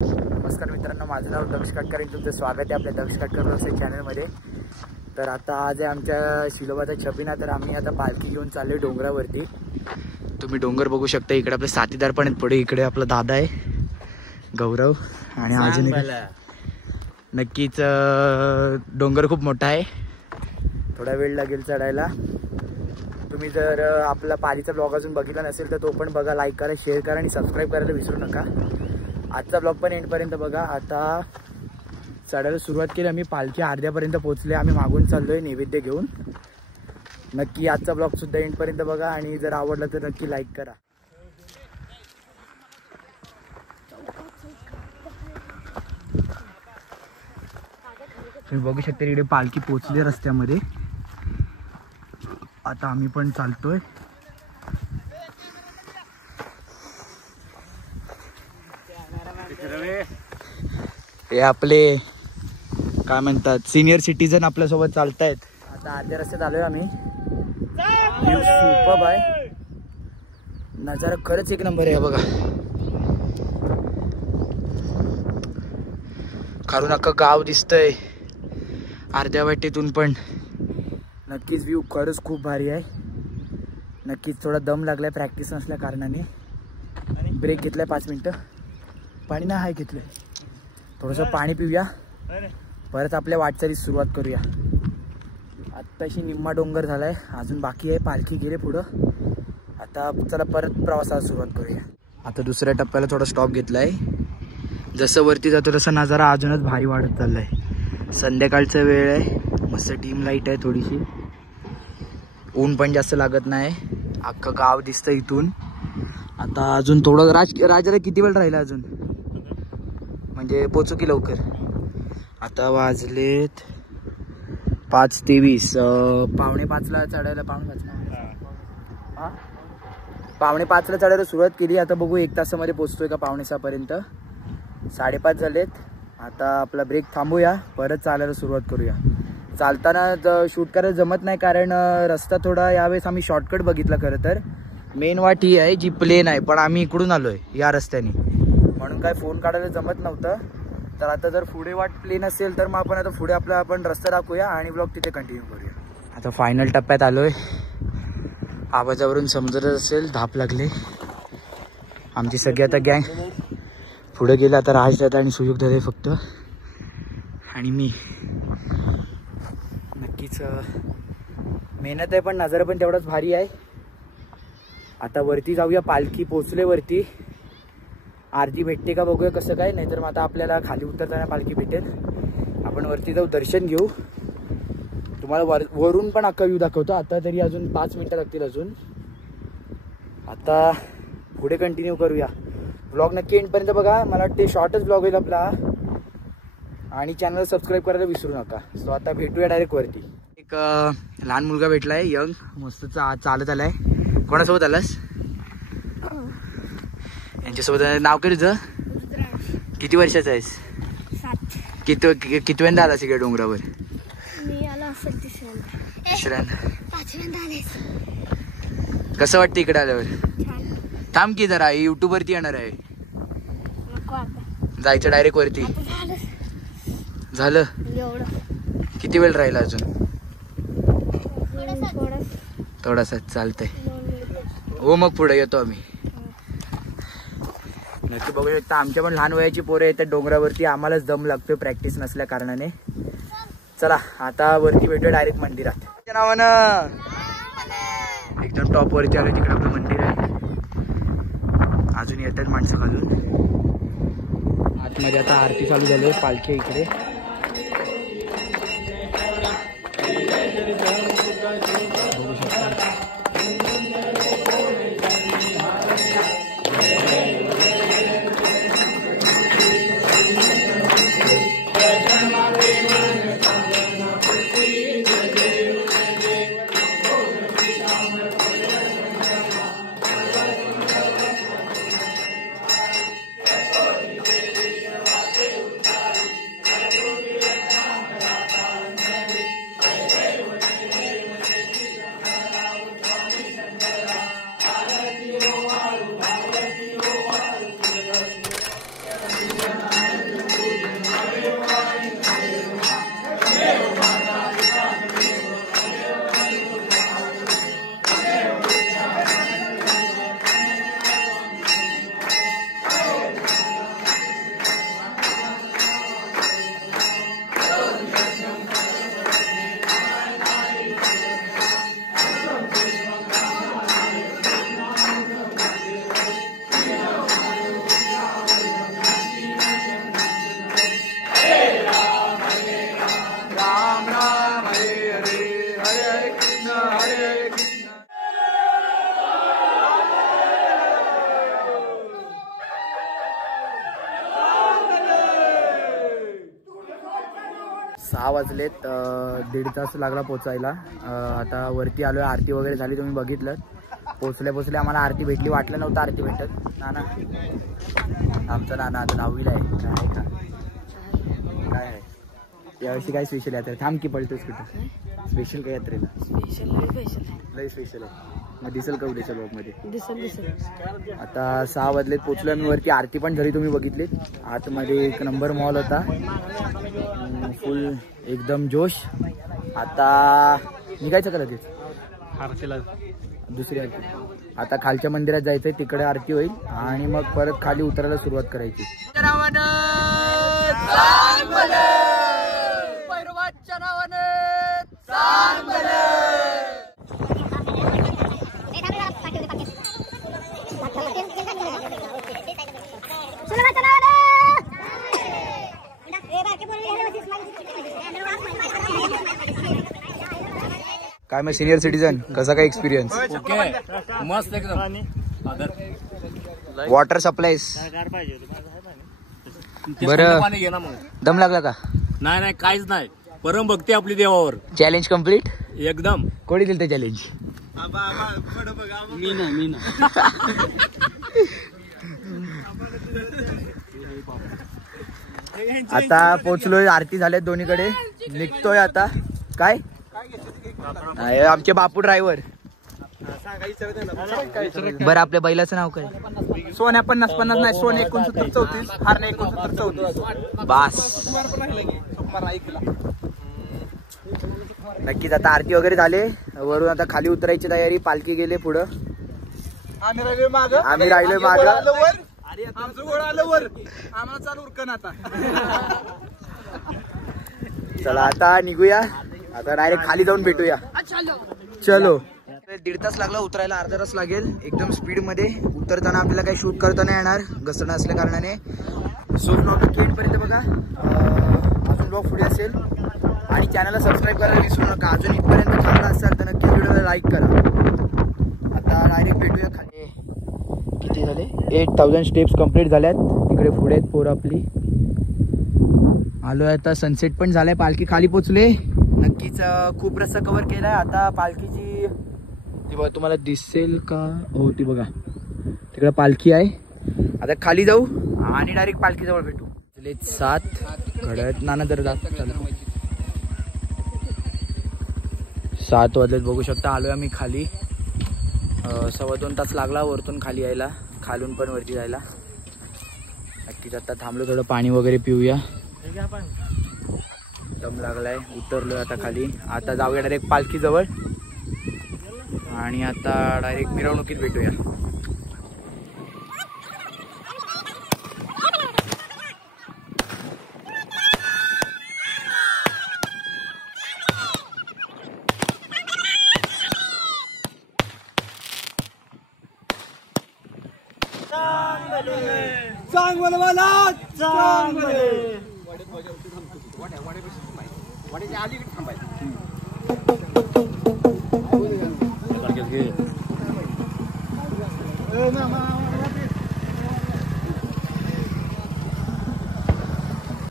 नमस्कार मित्रांनो, माझं नाव दक्ष काटकर आणि तुमचं स्वागत आहे आपल्या दक्ष काटकर चॅनलमध्ये। तर आता आज आहे आमच्या शिलोबाचा छबिना। तर आम्ही आता पालखी घेऊन चाललो डोंगरावरती। तुम्ही डोंगर बघू शकता। इकडे आपले साथीदार पण आहेत पुढे। इकडे आपला दादा आहे गौरव आणि अजून नक्कीच डोंगर खूप मोठा आहे, थोडा वेळ लागेल चढायला। तुम्ही जर आपला पालीचा ब्लॉग अजून बघितला नसेल तर तो पण बघा, लाईक करा, शेअर करा आणि सबस्क्राईब करायला विसरू नका। आजचा ब्लॉग पण एंडपर्यंत बघा। आता चढायला सुरुवात केली आम्ही, पालखी अर्ध्यापर्यंत पोहोचले। आम्ही मागून चाललोय नैवेद्य घेऊन। नक्की आजचा ब्लॉग सुद्धा एंडपर्यंत बघा आणि जर आवडला तर नक्की लाईक करा। तुम्ही बघू शकता इकडे पालखी पोहोचली रस्त्यामध्ये। आता आम्ही पण चालतोय। हे आपले काय म्हणतात सिनियर सिटीजन आपल्यासोबत चालतायत। आता अर्ध्या रस्त्यात आलोय आम्ही। सुपर्ब आहे, नजारा खरंच एक नंबर आहे बघा। खालून अख्खं गाव दिसतंय अर्ध्या वाटेतून पण। नक्कीच व्ह्यू खरंच खूप भारी आहे। नक्कीच थोडा दम लागलाय प्रॅक्टिस नसल्या कारणाने। ब्रेक घेतलाय 5 मिनिटं, पाणी नाही आहे घेतलंय। थोडंसं पाणी पिऊया, परत आपल्या वाटचालीस सुरुवात करूया। आत्ताशी निम्मा डोंगर झालाय, अजून बाकी आहे। पालखी गेले पुढं। आता चला परत प्रवासाला सुरुवात करूया। आता दुसऱ्या टप्प्याला थोडा स्टॉप घेतलाय। जसं वरती जातो तसा नजारा अजूनच भारी वाढत चाललाय। संध्याकाळचा वेळ आहे, मस्त डिम लाईट आहे थोडीशी, ऊन पण जास्त लागत नाही। अख्खं गाव दिसतं इथून। आता अजून थोडं राजाला किती वेळ राहिला अजून, म्हणजे पोचू की लवकर। आता वाजलेत 5:23, 4:45ला चढायला, 5:45ला चढायला सुरुवात केली। आता बघू 1 तासामध्ये पोचतोय का 5:45पर्यंत। 5:30 झालेत। आता आपला ब्रेक थांबूया, परत चालायला सुरुवात करूया। चालताना शूट करायला जमत नाही कारण रस्ता थोडा यावेळेस आम्ही शॉर्टकट बघितला। खरं तर मेन वाट ही आहे जी प्लेन आहे, पण आम्ही इकडून आलोय या रस्त्याने, म्हणून काय फोन काढायला जमत नव्हतं। तर आता जर पुढे वाट प्लेन असेल तर मग आपण आता पुढे आपण रस्ता दाखवूया आणि ब्लॉग तिथे कंटिन्यू करूया। आता फायनल टप्प्यात आलोय। आवाजावरून समजत असेल धाप लागले। आमची सगळी आता गँग पुढे गेला। आता राजदादा आणि सुयोग दादा फक्त आणि मी। नक्कीच मेहनत आहे पण नजारा पण तेवढाच भारी आहे। आता वरती जाऊया, पालखी पोचले वरती। आरती भेटते का बघूया कसं काय, नाहीतर मग आता आपल्याला खाली उतरताना पालखी भेटेल। आपण वरती जाऊ, दर्शन घेऊ। तुम्हाला वरून पण अख्खा व्ह्यू दाखवतो। आता तरी अजून 5 मिनिटं लागतील अजून। आता पुढे कंटिन्यू करूया। ब्लॉग नक्की एंडपर्यंत बघा, मला वाटते शॉर्टच ब्लॉग होईल आपला। आणि चॅनल सबस्क्राईब करायला विसरू नका। सो आता भेटूया डायरेक्ट वरती। एक लहान मुलगा भेटलाय, यंग, मस्त चालत आलाय। कोणासोबत आलास? यांच्यासोबत। नाव काय तुझं? किती वर्षाचा आहेस? 7. कितव्यांदा आलास इकडे डोंगरावर? मी आलो असेल तिसऱ्यांदा, 5व्यांदा। कसं वाटतं इकडे आल्यावर? थांब की जरा, युट्यूब वरती येणार आहे। जायचं डायरेक्ट वरती? झालं? किती वेळ राहिला अजून? थोडासा चालतंय। हो मग पुढे येतो आम्ही। नक्की बघू शकता आमच्या पण लहान वयाची पोरं येतात डोंगरावरती। आम्हालाच दम लागतोय प्रॅक्टिस नसल्या कारणाने। चला आता वरती भेटूया डायरेक्ट मंदिरात। नावानं एकदम टॉप वरती आलो, तिकडे आपलं मंदिर आहे। अजून येतात माणसं खालून आतमध्ये। आता आरती चालू झाली, पालखी इकडे। बघू शकता 6 वाजलेत, 1.5 तास लागला पोचायला. आता वरती आलोय, आरती वगैरे झाली, तुम्ही बघितलं. पोचल्या आम्हाला आरती भेटली, वाटलं नव्हतं आरती भेटत. नाना, आमचा नाना आता 9वीला आहे का? काय आहे यावर्षी काय स्पेशल यात्रा? थांब की पळतोस कुठं? स्पेशल काय यात्रेला? लय स्पेशल आहे. मग दिसेल का उद्याच्या ब्लॉगमध्ये? दिसेल. आता 6 वाजलेत, पोचलोय मी वरती. आरती पण झाली, तुम्ही बघितलीत. आतमध्ये 1 नंबर मॉल होता, फुल एकदम जोश. आता निघायचं का लगेच आरतीला? दुसरी आरती. आता खालच्या मंदिरात जायचंय, तिकडे आरती होईल आणि मग परत खाली उतरायला सुरुवात करायची. काय मग सिनियर सिटीजन, कसा काय एक्सपिरियन्स? ओके, मस्त एकदम. वॉटर सप्लायज बरं. पाणी घे ना मग. दम लागला का? नाही काहीच नाही. परम भक्ती आपली देवावर. चॅलेंज कम्प्लीट एकदम. कोणी दिलं ते चॅलेंज? मी ना आता पोचलोय, आरती झाल्यात दोन्हीकडे, निघतोय आता. काय आमचे बापू ड्रायव्हर. बरं, आपल्या बैलाचं नाव काय? सोन्या 50-50 नाही, सोने 69-34, हारणे 69-34. बास. नक्कीच आता आरती वगैरे झाले, वरून आता खाली उतरायची तयारी. पालखी गेले पुढं, आम्ही राहिलोय माग. आमचं गोळ आलं वर, आम्हाला चालू उरकन आता. चला आता निघूया, आता डायरेक्ट खाली जाऊन भेटूया. चलो. 1.5 तास लागला उतरायला, अर्धा तास लागेल एकदम स्पीड मध्ये. उतरताना आपल्याला काही शूट करता नाही येणार, घसरण असल्या कारणाने. सो ब्लॉग एंड पर्यंत बघा, अजून ब्लॉग पुढे असेल. आणि चॅनलला सबस्क्राईब करायला विसरू नका. अजून इथपर्यंत थांबला असाल तर नक्की व्हिडिओला लाईक करा. आता डायरेक्ट भेटूया खाली. किती झाले? 8000 स्टेप्स कंप्लीट झाल्यात. तिकडे पुढे आहेत पोरं आपली. आलोय आता, सनसेट पण झालाय. पालखी खाली पोचले. नक्कीच खूप रस्ता कव्हर केलाय. आता पालखीची ती बघा, तुम्हाला दिसेल का? हो, ती बघा तिकडे पालखी आहे. आता खाली जाऊ आणि डायरेक्ट पालखी जवळ भेटू. 7 घड्यात नाना तर जात 7 वाजलेत, बघू शकता. आलोय आम्ही खाली. 2.25 तास लागला वरतून खाली यायला, खालून पण वरती जायला. नक्कीच आता थांबलो, थोडं पाणी वगैरे पिऊया. दम लागलाय. उतरलोय आता खाली. आता जाऊया डायरेक्ट पालखी जवळ आणि आता डायरेक्ट मिरवणुकीत भेटूया.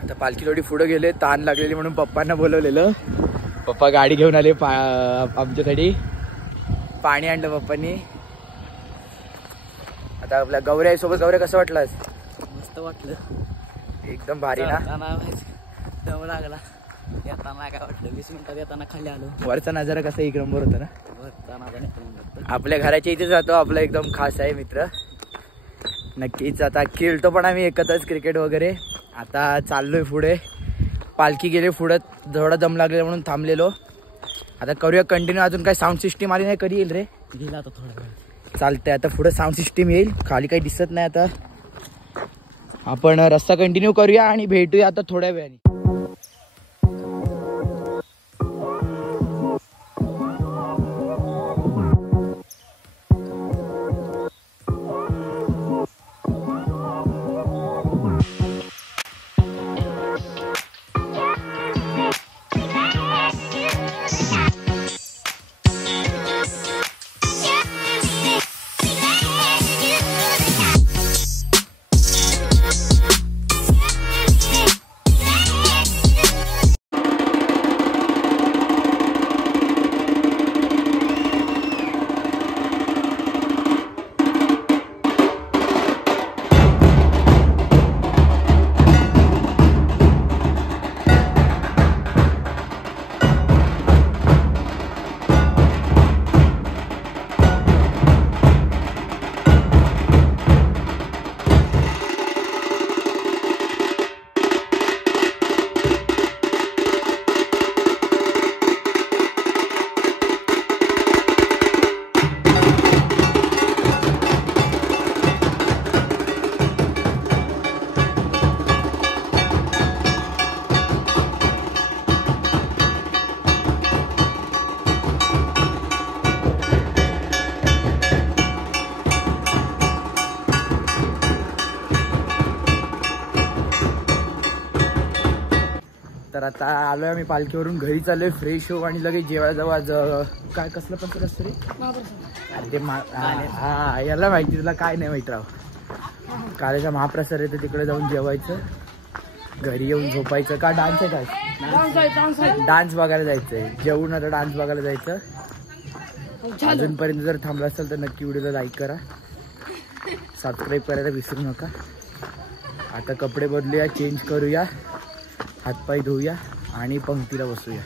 आता पालखी थोडी पुढे गेले, ताण लागलेली म्हणून पप्पांना बोलवलेलं. पप्पा गाडी घेऊन आले आमच्यासाठी. पाणी आणलं पप्पांनी. आता आपल्या गौऱ्या सोबत. गौऱ्या कसं वाटलं? मस्त वाटलं एकदम भारी ना. दम लागला येताना. काय वाटलं 20 मिनिटात येताना खाली आलो. वरचा नजारा कसा एक नंबर होता ना. वरचा आपल्या घराच्या इथेच राहतो, आपला एकदम खास आहे मित्र. नक्कीच आता खेळतो पण आम्ही एकत्रच क्रिकेट वगैरे. आता चाललोय पुढे. पालखी गेले पुढं, थोडा दम लागलेला म्हणून थांबलेलो. आता करूया कंटिन्यू. अजून काही साऊंड सिस्टीम आली नाही. कधी येईल रे? गेला आता थोडा वेळ. चालतंय, आता पुढे साऊंड सिस्टीम येईल. खाली काही दिसत नाही. आता आपण रस्ता कंटिन्यू करूया आणि भेटूया आता थोड्या वेळाने. तर आता आलोय आम्ही पालखीवरून, घरी चाललोय, फ्रेश हो आणि लगेच जेवायला जाऊ. आज काय कसलं पण असतं रे? अरे ते हा याला माहिती, तुला काय नाही माहिती राव. कालेचा महाप्रसाद आहे तर तिकडे जाऊन जेवायचं, घरी येऊन झोपायचं. का डान्स आहे काय? डान्स बघायला जायचंय. जेवून आता डान्स बघायला जायचं. अजूनपर्यंत जर थांबला असेल तर नक्की व्हिडिओला लाईक करा, सबस्क्राईब करायला विसरू नका. आता कपडे बदलूया, चेंज करूया, हातपाय धुऊया आणि पंक्तीला बसूया.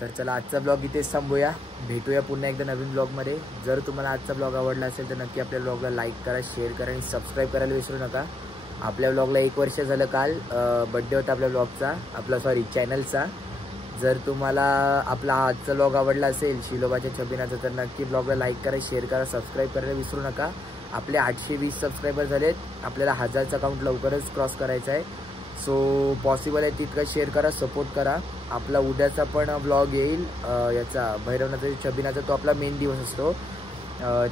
तर चला आजचा ब्लॉग इथेच थांबूया. भेटूया पुन्हा एकदा नवीन ब्लॉगमध्ये. जर तुम्हाला आजचा ब्लॉग आवडला असेल तर नक्की आपल्या ब्लॉगला लाईक करा, शेअर करा आणि सबस्क्राईब करायला विसरू नका. आपल्या ब्लॉगला 1 वर्ष झालं. काल बड्डे होता आपल्या ब्लॉगचा, चॅनलचा. जर तुम्हाला आपला आजचा ब्लॉग आवडला असेल शिलोबाच्या छबिनाचा तर नक्की ब्लॉगला लाईक करा, शेअर करा, सबस्क्राईब करायला विसरू नका. आपले 820 सबस्क्रायबर झालेत. आपल्याला 1000चा अकाउंट लवकरच क्रॉस करायचा आहे. सो पॉसिबल आहे तितकं शेअर करा, सपोर्ट करा. आपला उद्याचा पण ब्लॉग येईल याचा भैरवनाथाच्या छबिनाचा. तो आपला मेन दिवस असतो.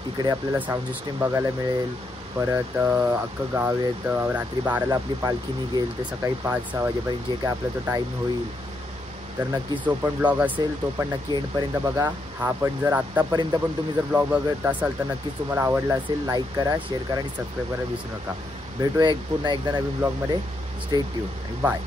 तिकडे आपल्याला साऊंड सिस्टीम बघायला मिळेल. परत अख्खं गाव येतं. रात्री 12ला आपली पालखी निघेल ते सकाळी 5-6 वाजेपर्यंत जे काय आपला तो टाईम होईल. तर नक्कीच तो पण ब्लॉग असेल, तो पण नक्की एंडपर्यंत बघा. हा पण जर आत्तापर्यंत पण तुम्ही जर ब्लॉग बघत असाल तर नक्कीच तुम्हाला आवडला असेल. लाईक करा, शेअर करा आणि सबस्क्राईब करायला विसरू नका. भेटूया पुन्हा एकदा नवीन ब्लॉगमध्ये. स्टे ट्यून आणि बाय.